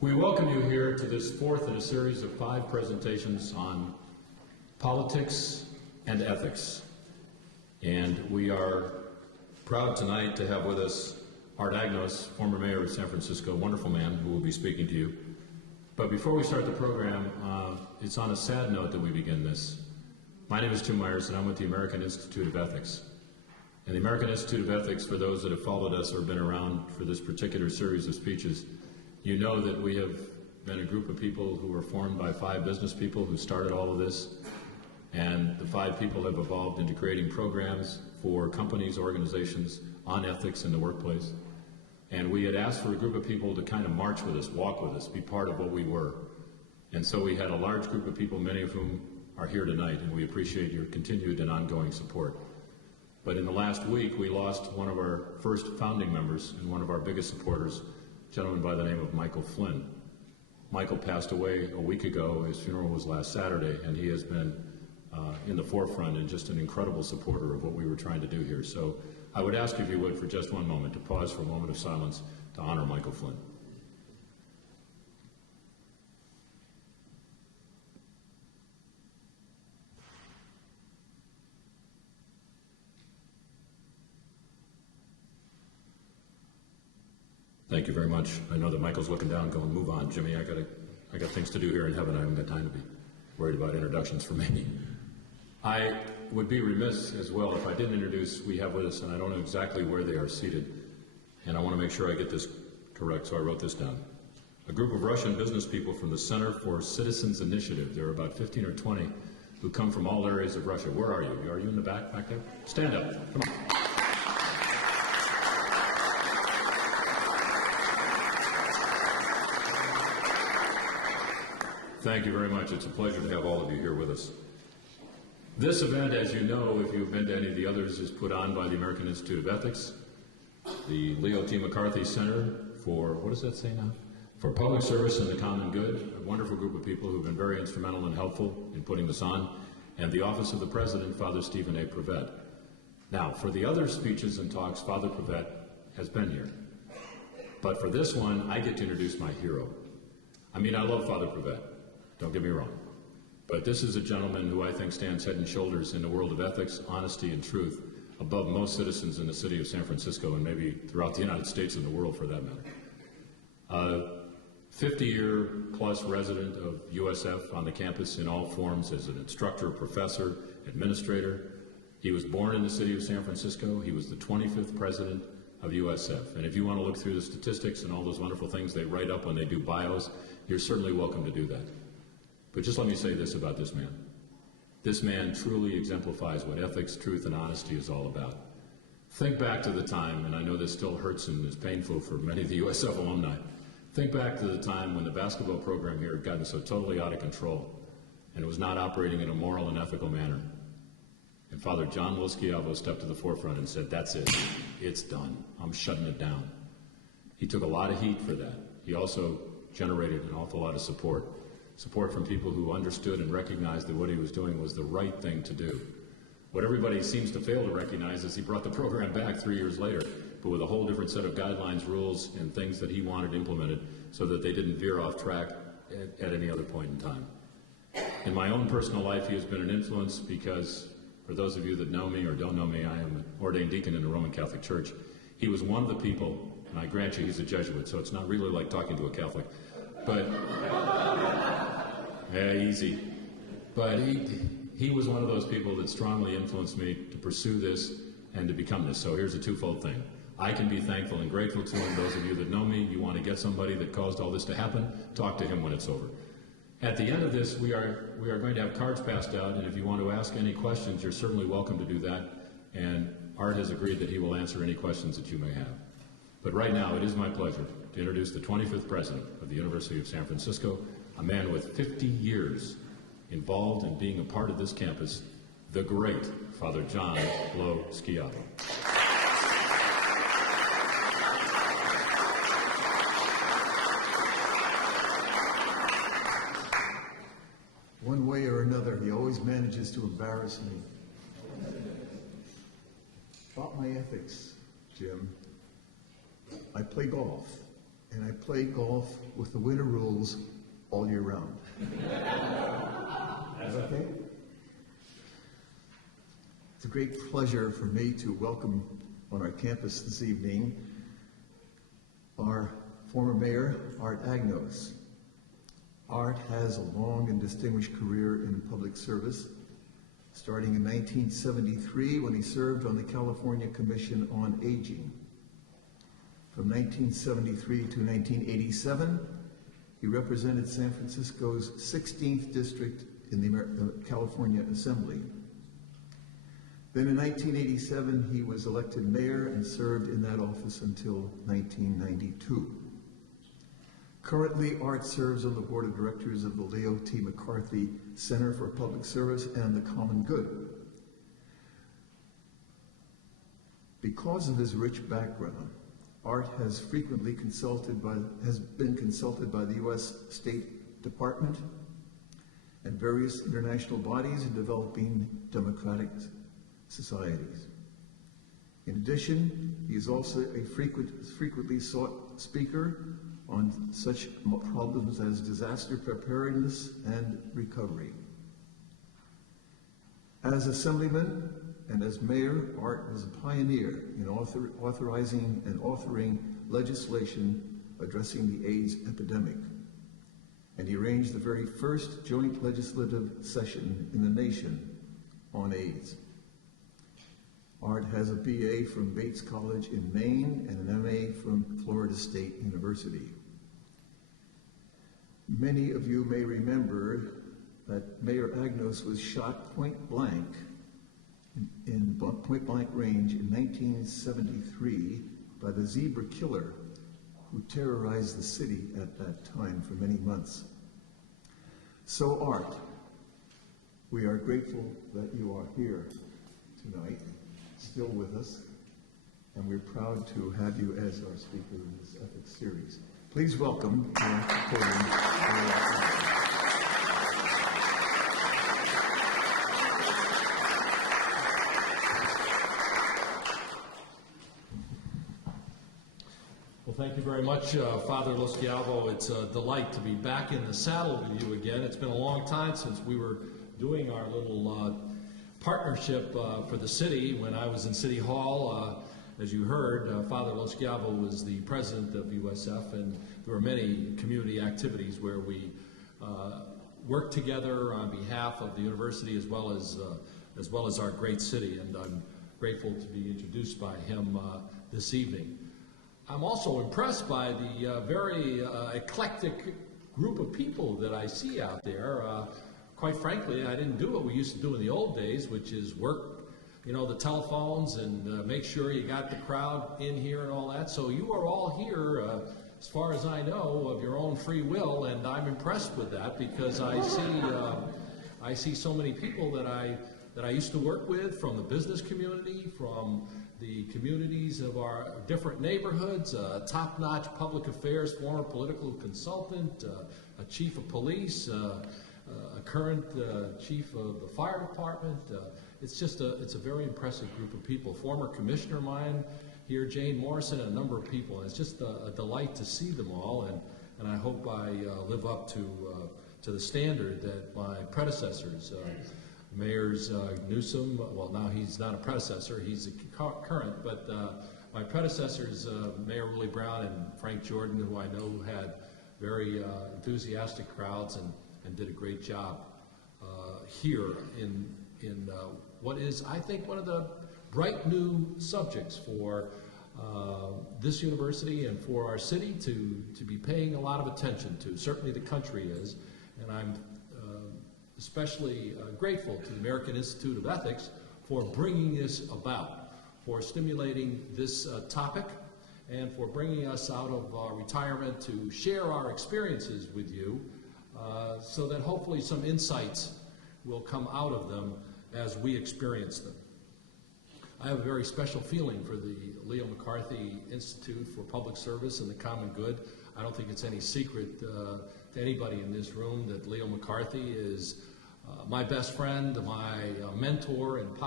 We welcome you here to this fourth in a series of 5 presentations on politics and ethics. And we are proud tonight to have with us Art Agnos, former mayor of San Francisco, wonderful man who will be speaking to you. But before we start the program, it's on a sad note that we begin this. My name is Tim Myers, and I'm with the American Institute of Ethics. And the American Institute of Ethics, for those that have followed us or been around for this particular series of speeches, you know that we have been a group of people who were formed by 5 business people who started all of this. And the 5 people have evolved into creating programs for companies, organizations on ethics in the workplace. And we had asked for a group of people to kind of march with us, walk with us, be part of what we were. And so we had a large group of people, many of whom are here tonight, and we appreciate your continued and ongoing support. But in the last week, we lost one of our first founding members and one of our biggest supporters, a gentleman by the name of Michael Flynn. Michael passed away a week ago. His funeral was last Saturday, and he has been in the forefront and just an incredible supporter of what we were trying to do here. So I would ask, if you would, for just one moment, to pause for a moment of silence to honor Michael Flynn. Thank you very much. I know that Michael's looking down going, move on, Jimmy, I got things to do here in heaven. I haven't got time to be worried about introductions for me. I would be remiss as well if I didn't introduce, we have with us, and I don't know exactly where they are seated, and I want to make sure I get this correct, so I wrote this down. A group of Russian business people from the Center for Citizens Initiative. There are about 15 or 20 who come from all areas of Russia. Where are you? Are you in the back there? Stand up. Come on. Thank you very much. It's a pleasure to have all of you here with us. This event, as you know, if you've been to any of the others, is put on by the American Institute of Ethics, the Leo T. McCarthy Center for, what does that say now? For Public Service and the Common Good, a wonderful group of people who've been very instrumental and helpful in putting this on, and the Office of the President, Father Stephen A. Prevet. Now, for the other speeches and talks, Father Prevet has been here. But for this one, I get to introduce my hero. I mean, I love Father Prevet. Don't get me wrong. But this is a gentleman who I think stands head and shoulders in the world of ethics, honesty, and truth above most citizens in the city of San Francisco and maybe throughout the United States and the world for that matter. 50-year-plus resident of USF on the campus in all forms as an instructor, professor, administrator. He was born in the city of San Francisco. He was the 25th president of USF. And if you want to look through the statistics and all those wonderful things they write up when they do bios, you're certainly welcome to do that. But just let me say this about this man. This man truly exemplifies what ethics, truth, and honesty is all about. Think back to the time, and I know this still hurts and is painful for many of the USF alumni, think back to the time when the basketball program here had gotten so totally out of control and it was not operating in a moral and ethical manner. And Father John Loschiavo stepped to the forefront and said, that's it, it's done, I'm shutting it down. He took a lot of heat for that. He also generated an awful lot of support from people who understood and recognized that what he was doing was the right thing to do. What everybody seems to fail to recognize is he brought the program back 3 years later, but with a whole different set of guidelines, rules, and things that he wanted implemented so that they didn't veer off track at any other point in time. In my own personal life, he has been an influence because, for those of you that know me or don't know me, I am an ordained deacon in the Roman Catholic Church. He was one of the people, and I grant you he's a Jesuit, so it's not really like talking to a Catholic, but yeah, easy. But he was one of those people that strongly influenced me to pursue this and to become this. So here's a twofold thing. I can be thankful and grateful to him. Those of you that know me, you want to get somebody that caused all this to happen, talk to him when it's over. At the end of this, we are going to have cards passed out, and if you want to ask any questions, you're certainly welcome to do that. And Art has agreed that he will answer any questions that you may have. But right now, it is my pleasure to introduce the 25th president of the University of San Francisco, a man with 50 years involved in being a part of this campus, the great Father John Loschiavo. One way or another, he always manages to embarrass me. About my ethics, Jim. I play golf. and I play golf with the winter rules all year round. That's okay? It's a great pleasure for me to welcome on our campus this evening our former mayor, Art Agnos. Art has a long and distinguished career in public service, starting in 1973 when he served on the California Commission on Aging. From 1973 to 1987, he represented San Francisco's 16th district in the California Assembly. Then in 1987, he was elected mayor and served in that office until 1992. Currently, Art serves on the board of directors of the Leo T. McCarthy Center for Public Service and the Common Good. Because of his rich background, Art has frequently been consulted by the U.S. State Department and various international bodies in developing democratic societies. In addition, he is also a frequently sought speaker on such problems as disaster preparedness and recovery. As Assemblyman and as mayor, Art was a pioneer in authorizing and authoring legislation addressing the AIDS epidemic, and he arranged the very first joint legislative session in the nation on AIDS. Art has a BA from Bates College in Maine and an MA from Florida State University. Many of you may remember that Mayor Agnos was shot point blank in point blank range in 1973 by the Zebra Killer, who terrorized the city at that time for many months. So Art, we are grateful that you are here tonight, still with us, and we're proud to have you as our speaker in this ethics series. Please welcome to the podium. Well, thank you very much, Father Loschiavo. It's a delight to be back in the saddle with you again. It's been a long time since we were doing our little partnership for the city. When I was in City Hall, as you heard, Father Loschiavo was the president of USF, and there were many community activities where we worked together on behalf of the university as well as our great city, and I'm grateful to be introduced by him this evening. I'm also impressed by the very eclectic group of people that I see out there. Quite frankly, I didn't do what we used to do in the old days, which is work, the telephones and make sure you got the crowd in here and all that. So you are all here, as far as I know, of your own free will, and I'm impressed with that because I see so many people that I used to work with from the business community, from the communities of our different neighborhoods, top-notch public affairs, former political consultant, a chief of police, a current chief of the fire department. It's a very impressive group of people. Former commissioner of mine here, Jane Morrison, and a number of people. It's just a delight to see them all, and I hope I live up to the standard that my predecessors, Mayors Newsom, well, now he's not a predecessor, he's a current, but my predecessors, Mayor Willie Brown and Frank Jordan, who I know had very enthusiastic crowds and did a great job here in what is, I think, one of the bright new subjects for this university and for our city to be paying a lot of attention to. Certainly the country is, and I'm especially grateful to the American Institute of Ethics for bringing this about, for stimulating this topic, and for bringing us out of retirement to share our experiences with you so that hopefully some insights will come out of them as we experience them. I have a very special feeling for the Leo McCarthy Institute for Public Service and the Common Good. I don't think it's any secret to anybody in this room that Leo McCarthy is my best friend, my mentor in politics.